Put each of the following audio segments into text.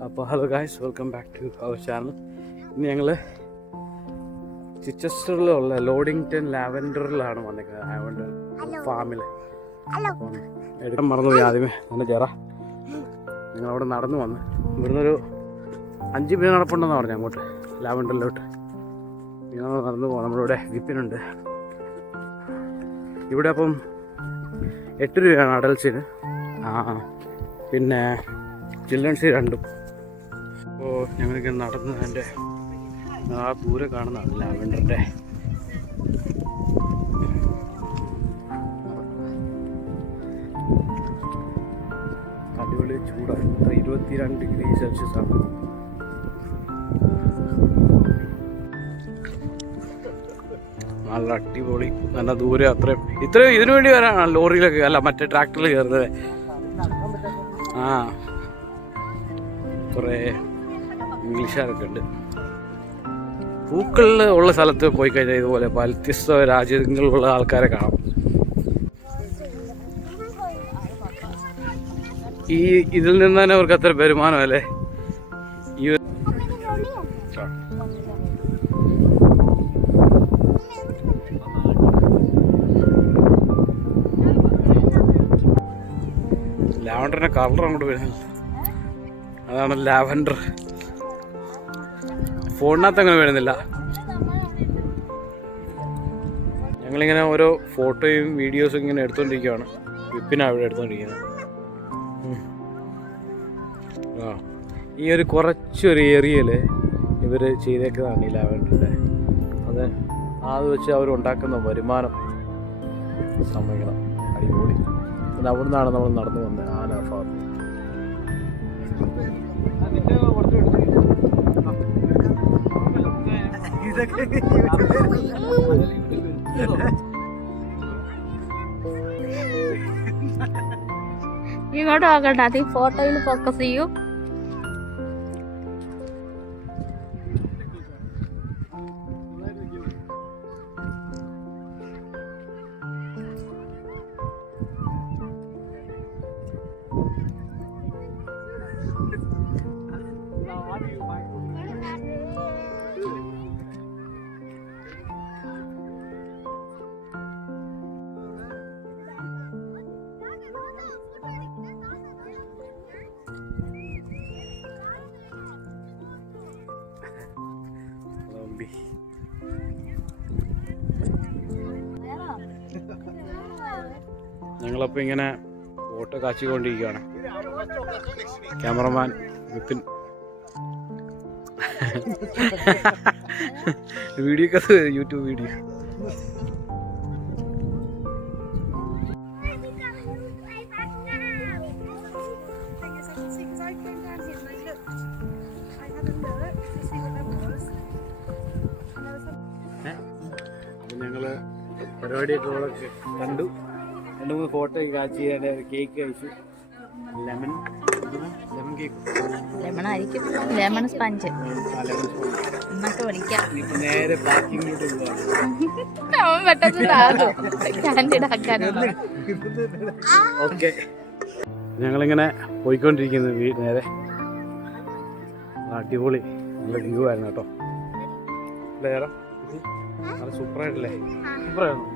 അപ്പോൾ hello guys, welcome back to our channel. ഇന്ന് ഞങ്ങൾ ചിച്ചസ്റ്ററിലുള്ള ലോഡിങ്ടൺ ലാവൻഡറിലാണ് വന്നിരിക്കുന്നത്. ലാവൻഡർ ഫാമിൽ അപ്പം എടുക്കാൻ മറന്നുപോയി ആദ്യമേ തന്നെ ചേറ. ഞങ്ങളവിടെ നടന്നു വന്ന് ഇവിടുന്നൊരു 5 മിനിറ്റ് നടപ്പുണ്ടെന്ന് പറഞ്ഞു അങ്ങോട്ട് ലാവൻഡറിലോട്ട്. ഞങ്ങൾ നടന്നു പോകാം. നമ്മളിവിടെ വിപ്പിനുണ്ട് ഇവിടെ. അപ്പം 8 രൂപയാണ് അഡൽസിന്, പിന്നെ ചിൽഡ്രൻസ് 2. അപ്പോൾ ഞങ്ങളിങ്ങനെ നടന്ന് അതിൻ്റെ ആ ദൂരെ കാണുന്നതാണ് ലാവൻഡറിൻ്റെ. അടിപൊളി ചൂടാണ്, 22 ഡിഗ്രി സെൽഷ്യസ് ആണ്. നല്ല അടിപൊളി, നല്ല ദൂരെ ഇത്രയും ഇതിനു വേണ്ടി വരാനാണ് ലോറിയിലൊക്കെ, അല്ല മറ്റേ ട്രാക്ടറിൽ കയറുന്നത്. കുറേ ഇംഗ്ലീഷുകാരൊക്കെ ഉണ്ട്. പൂക്കളിൽ ഉള്ള സ്ഥലത്ത് പോയി കഴിഞ്ഞാൽ ഇതുപോലെ വ്യത്യസ്ത രാജ്യങ്ങളിലുള്ള ആൾക്കാരെ കാണാം. ഇതിൽ നിന്ന് തന്നെ അവർക്ക് അത്ര വരുമാനം അല്ലേ. ഈ ലാവൻഡറിന്റെ കളർ അങ്ങോട്ട് വരുന്നില്ല, അതാണ് ലാവൻഡർ. ഫോണിനകത്ത് അങ്ങനെ വരുന്നില്ല. ഞങ്ങളിങ്ങനെ ഓരോ ഫോട്ടോയും വീഡിയോസും ഇങ്ങനെ എടുത്തോണ്ടിരിക്കുകയാണ്. വിപ്പിനാണ് ഇവിടെ എടുത്തോണ്ടിരിക്കുന്നത്. ഈ ഒരു കുറച്ചൊരു ഏരിയയിൽ ഇവർ ചെയ്തേക്കുന്നതാണ് ഈ ലാവൻഡറിൻ്റെ. അത് വെച്ച് അവരുണ്ടാക്കുന്ന വരുമാനം സമ്മതിക്കണം. അടിപൊളി. പിന്നെ അവിടെ നിന്നാണ് നമ്മൾ നടന്നു വന്നത് ആന ഫാം. ഇങ്ങോട്ട് നോക്കട്ടെ, അത് ഫോട്ടോയിൽ ഫോക്കസ് ചെയ്യൂ. ഞങ്ങളപ്പോൾ ഇങ്ങനെ ഫോട്ടോ കാച്ചിക്കൊണ്ടിരിക്കുകയാണ്. ക്യാമറമാൻ വിപിൻ. വീഡിയോ ഒക്കെ യൂട്യൂബ് വീഡിയോ. അപ്പം ഞങ്ങൾ പരിപാടിയൊക്കെ കണ്ടു. 2-3 ഫോട്ടോ കാച്ചി, കേക്ക് കഴിച്ചു. ലെമൺ കേക്ക്, ലെമൺ ആയിരിക്കും, ലെമൺ സ്പഞ്ച് എന്നൊക്കെ വിളിക്കാം. നേരെ പാർക്കിങ്ങിലോട്ട് പോവാണ്. ഓക്കെ, ഞങ്ങളിങ്ങനെ പോയിക്കൊണ്ടിരിക്കുന്നു നേരെ. അടിപൊളി നല്ല വ്യൂ ആയിരുന്നു കേട്ടോ. അല്ലേ, നല്ല സൂപ്പറായിട്ടല്ലേ? സൂപ്പറായിരുന്നു.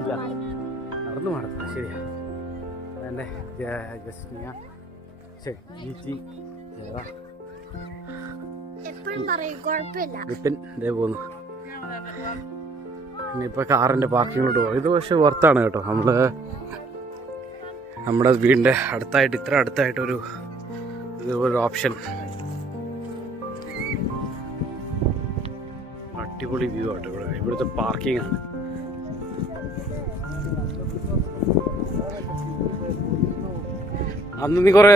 ഇല്ല, നടന്നു മാറത്തില്ല. ശരിയാ, അതെൻ്റെ ജസ്മിയ, ശരി ജീറ്റി, വിപിൻ ഇതേ പോന്നു. ഇനിയിപ്പോൾ കാറിൻ്റെ പാർക്കിങ്ങിലോട്ട് പോകും. ഇത് പക്ഷേ വർത്താണ് കേട്ടോ. നമ്മുടെ വീടിൻ്റെ അടുത്തായിട്ട്, ഇത്ര അടുത്തായിട്ടൊരു ഇതുപോലൊരു ഓപ്ഷൻ. അടിപൊളി വ്യൂ ആട്ടോ ഇവിടെ. ഇവിടുത്തെ പാർക്കിംഗ് ആണ്. അന്ന് നീ കുറേ